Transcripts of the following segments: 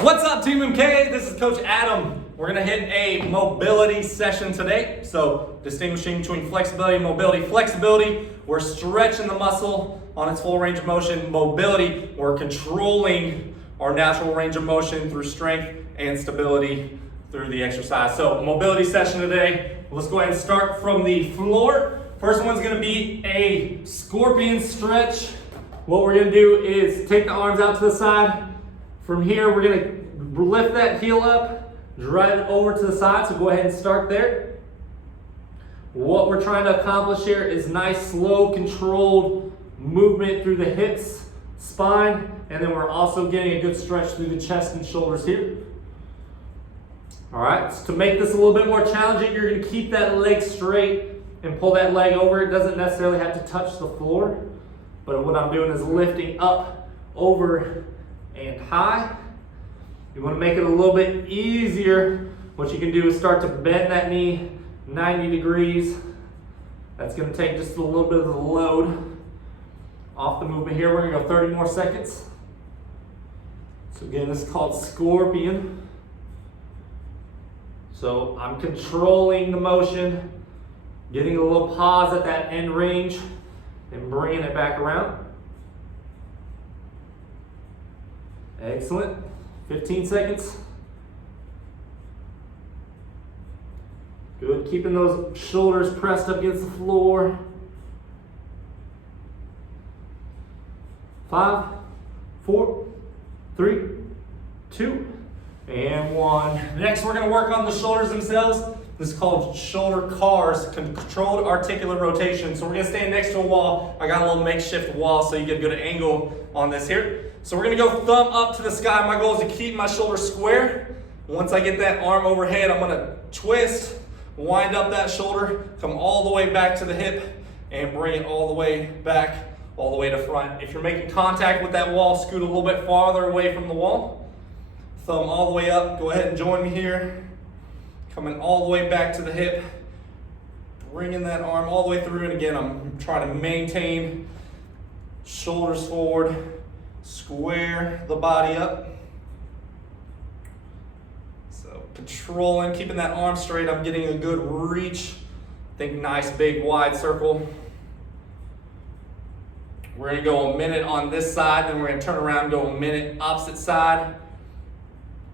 What's up, TMMK? This is Coach Adam. We're gonna hit a mobility session today. So distinguishing between flexibility and mobility. Flexibility, we're stretching the muscle on its full range of motion. Mobility, we're controlling our natural range of motion through strength and stability through the exercise. So mobility session today. Let's go ahead and start from the floor. First one's gonna be a scorpion stretch. What we're gonna do is take the arms out to the side. From here, we're gonna lift that heel up, drive it over to the side, so go ahead and start there. What we're trying to accomplish here is nice, slow, controlled movement through the hips, spine, and then we're also getting a good stretch through the chest and shoulders here. All right, so to make this a little bit more challenging, you're gonna keep that leg straight and pull that leg over. It doesn't necessarily have to touch the floor, but what I'm doing is lifting up, over, and high. You want to make it a little bit easier. What you can do is start to bend that knee 90 degrees. That's going to take just a little bit of the load off the movement here. We're going to go 30 more seconds. So again, this is called scorpion. So I'm controlling the motion, getting a little pause at that end range, and bringing it back around. Excellent. 15 seconds. Good. Keeping those shoulders pressed up against the floor. 5, 4, 3, 2, and 1. Next, we're going to work on the shoulders themselves. This is called shoulder cars, controlled articular rotation. So we're going to stand next to a wall. I got a little makeshift wall so you get a good angle on this here. So we're gonna go thumb up to the sky. My goal is to keep my shoulders square. Once I get that arm overhead, I'm gonna twist, wind up that shoulder, come all the way back to the hip, and bring it all the way back, all the way to front. If you're making contact with that wall, scoot a little bit farther away from the wall. Thumb all the way up, go ahead and join me here. Coming all the way back to the hip, bringing that arm all the way through, and again, I'm trying to maintain shoulders forward, square the body up. So controlling, keeping that arm straight. I'm getting a good reach. Think nice, big, wide circle. We're gonna go a minute on this side, then we're gonna turn around and go a minute opposite side.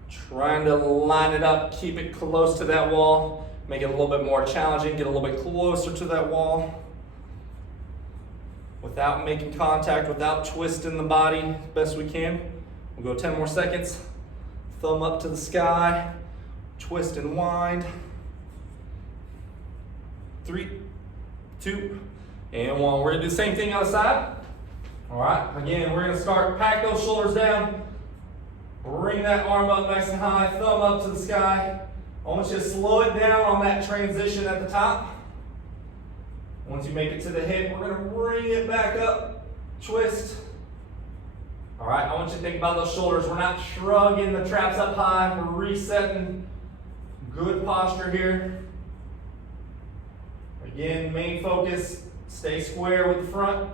Trying to line it up, keep it close to that wall, make it a little bit more challenging, get a little bit closer to that wall. Without making contact, without twisting the body best we can. We'll go 10 more seconds. Thumb up to the sky, twist and wind. 3, 2, and 1. We're gonna do the same thing on the side. All right, again, we're gonna start, pack those shoulders down, bring that arm up nice and high, thumb up to the sky. I want you to slow it down on that transition at the top. Once you make it to the hip, we're gonna bring it back up, twist. All right, I want you to think about those shoulders. We're not shrugging the traps up high, we're resetting. Good posture here. Again, main focus, stay square with the front.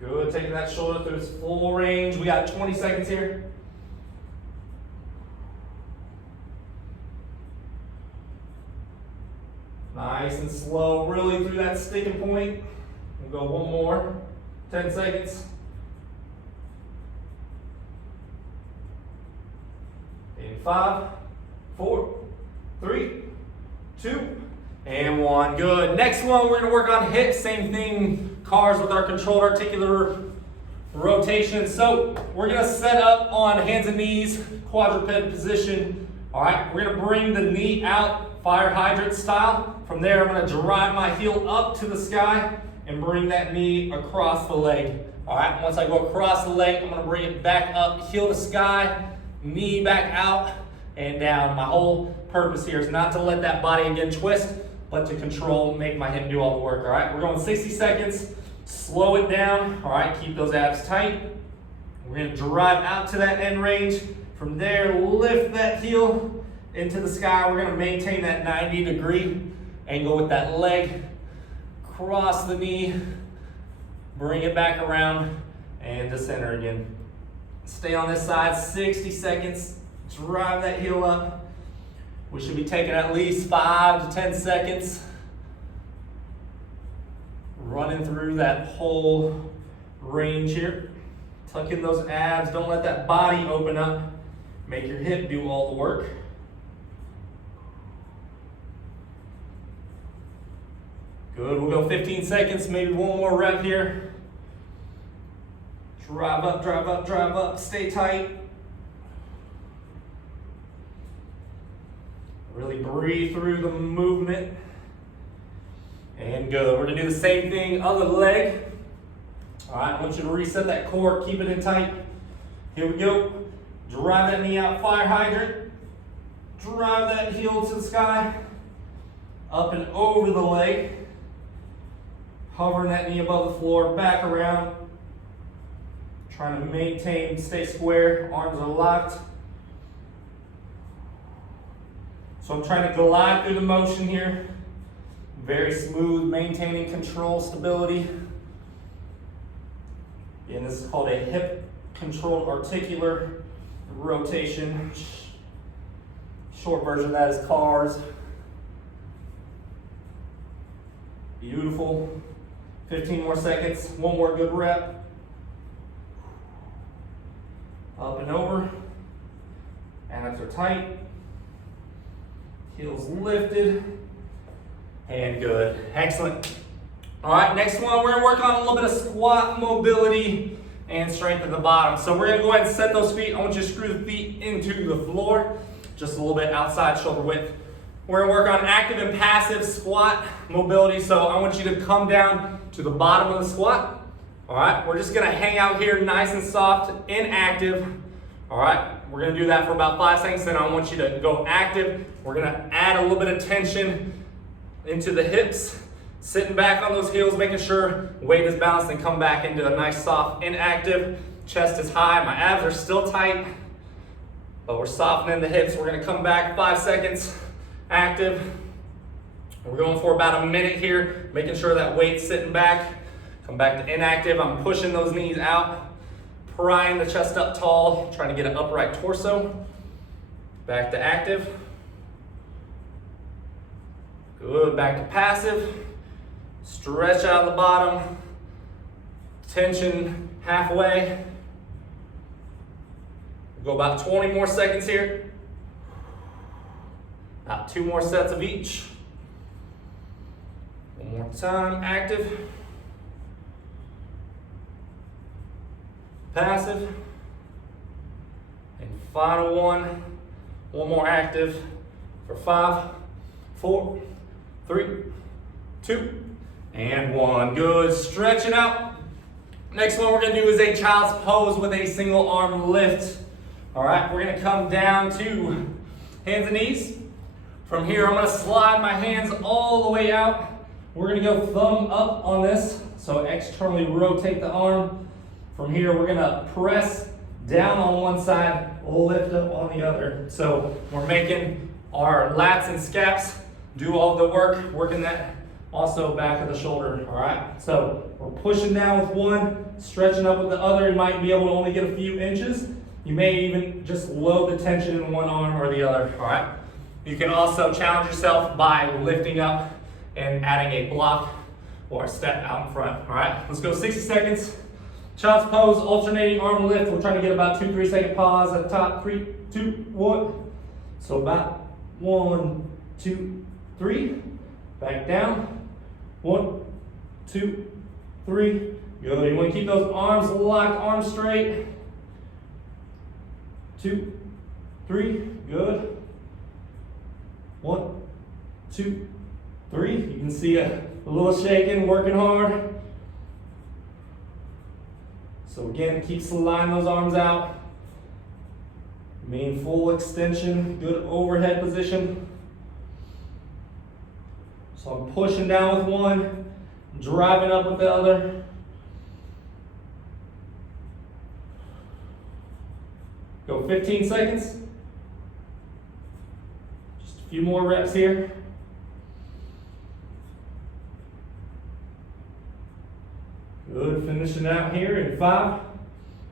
Good, taking that shoulder through its full range. We got 20 seconds here. Nice and slow, really through that sticking point. We'll go one more, 10 seconds. In 5, 4, 3, 2, and 1. Good. Next one, we're gonna work on hips. Same thing, cars with our controlled articular rotation. So we're gonna set up on hands and knees, quadruped position. All right, we're gonna bring the knee out, fire hydrant style. From there, I'm gonna drive my heel up to the sky and bring that knee across the leg. All right, once I go across the leg, I'm gonna bring it back up, heel to sky, knee back out and down. My whole purpose here is not to let that body again twist, but to control, make my hip do all the work. All right, we're going 60 seconds, slow it down. All right, keep those abs tight. We're gonna drive out to that end range. From there, lift that heel into the sky. We're gonna maintain that 90-degree angle with that leg. Cross the knee, bring it back around, and to center again. Stay on this side, 60 seconds. Drive that heel up. We should be taking at least 5 to 10 seconds. Running through that whole range here. Tuck in those abs. Don't let that body open up. Make your hip do all the work. Good, we'll go 15 seconds, maybe one more rep here. Drive up, drive up, drive up, stay tight. Really breathe through the movement. And good, we're gonna do the same thing, other leg. All right, I want you to reset that core, keep it in tight. Here we go. Drive that knee out, fire hydrant. Drive that heel to the sky. Up and over the leg. Hovering that knee above the floor, back around. Trying to maintain, stay square, arms are locked. So I'm trying to glide through the motion here. Very smooth, maintaining control, stability. And this is called a hip controlled articular rotation. Short version of that is cars. Beautiful. 15 more seconds, one more good rep. Up and over. Abs are tight. Heels lifted. And good. Excellent. All right, next one, we're gonna work on a little bit of squat mobility and strength at the bottom. So we're gonna go ahead and set those feet. I want you to screw the feet into the floor, just a little bit outside shoulder width. We're gonna work on active and passive squat mobility. So I want you to come down to the bottom of the squat. All right, we're just gonna hang out here nice and soft, inactive. All right, we're gonna do that for about 5 seconds, then I want you to go active. We're gonna add a little bit of tension into the hips, sitting back on those heels, making sure weight is balanced, and come back into a nice soft inactive. Chest is high, my abs are still tight, but we're softening the hips. We're gonna come back 5 seconds, active. We're going for about a minute here, making sure that weight's sitting back. Come back to inactive. I'm pushing those knees out, prying the chest up tall, trying to get an upright torso. Back to active. Good, back to passive. Stretch out the bottom. Tension halfway. We'll go about 20 more seconds here. About 2 more sets of each. One more time, active. Passive. And final one. One more active for 5, 4, 3, 2, and 1. Good, stretch it out. Next one we're gonna do is a child's pose with a single arm lift. All right, we're gonna come down to hands and knees. From here, I'm gonna slide my hands all the way out. We're gonna go thumb up on this, so externally rotate the arm. From here, we're gonna press down on one side, lift up on the other. So we're making our lats and scaps do all the work, working that also back of the shoulder, all right? So we're pushing down with one, stretching up with the other. You might be able to only get a few inches. You may even just load the tension in one arm or the other, all right? You can also challenge yourself by lifting up and adding a block or a step out in front, all right? Let's go 60 seconds. Child's pose, alternating arm lift. We're trying to get about 2-3 second pause at the top. 3, 2, 1. So about 1, 2, 3. Back down. 1, 2, 3. Good. You want to keep those arms locked, arms straight. 2, 3. Good. 1, 2, 3. You can see a little shaking, working hard. So again, keep sliding those arms out. Main full extension, good overhead position. So I'm pushing down with one, driving up with the other. Go 15 seconds. Just a few more reps here. Good, finishing out here in 5,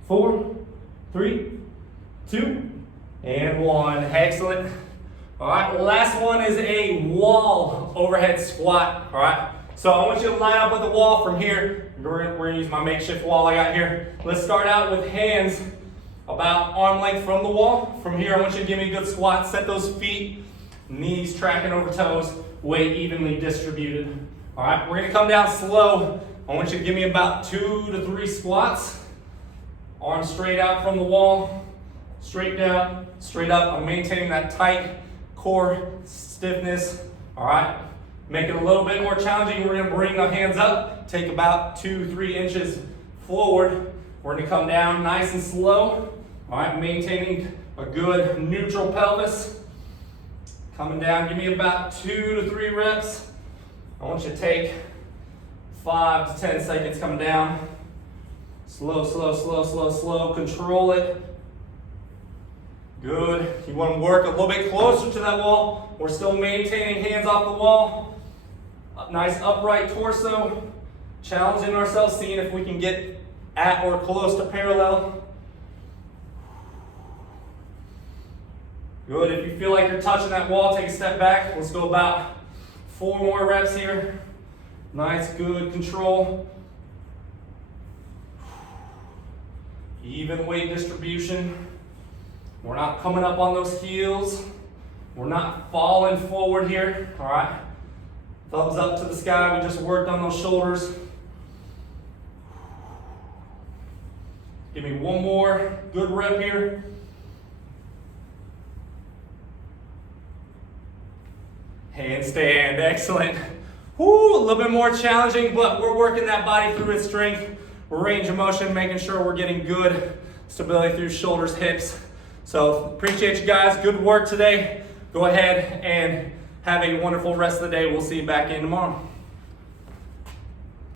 4, 3, 2, and 1. Excellent. All right, last one is a wall overhead squat. All right, so I want you to line up with the wall from here. We're gonna use my makeshift wall I got here. Let's start out with hands about arm length from the wall. From here, I want you to give me a good squat. Set those feet, knees tracking over toes, weight evenly distributed. All right, we're gonna come down slow. I want you to give me about 2 to 3 squats. Arms straight out from the wall, straight down, straight up. I'm maintaining that tight core stiffness. All right, make it a little bit more challenging. We're gonna bring the hands up, take about 2-3 inches forward. We're gonna come down nice and slow. All right, maintaining a good neutral pelvis. Coming down, give me about 2 to 3 reps. I want you to take 5 to 10 seconds coming down. Slow, slow, slow, slow, slow. Control it. Good. You want to work a little bit closer to that wall. We're still maintaining hands off the wall. Nice upright torso. Challenging ourselves, seeing if we can get at or close to parallel. Good. If you feel like you're touching that wall, take a step back. Let's go about 4 more reps here. Nice, good control. Even weight distribution. We're not coming up on those heels. We're not falling forward here. All right. Thumbs up to the sky. We just worked on those shoulders. Give me one more good rep here. Handstand, excellent. Woo, a little bit more challenging, but we're working that body through its strength, range of motion, making sure we're getting good stability through shoulders, hips. So appreciate you guys. Good work today. Go ahead and have a wonderful rest of the day. We'll see you back in tomorrow.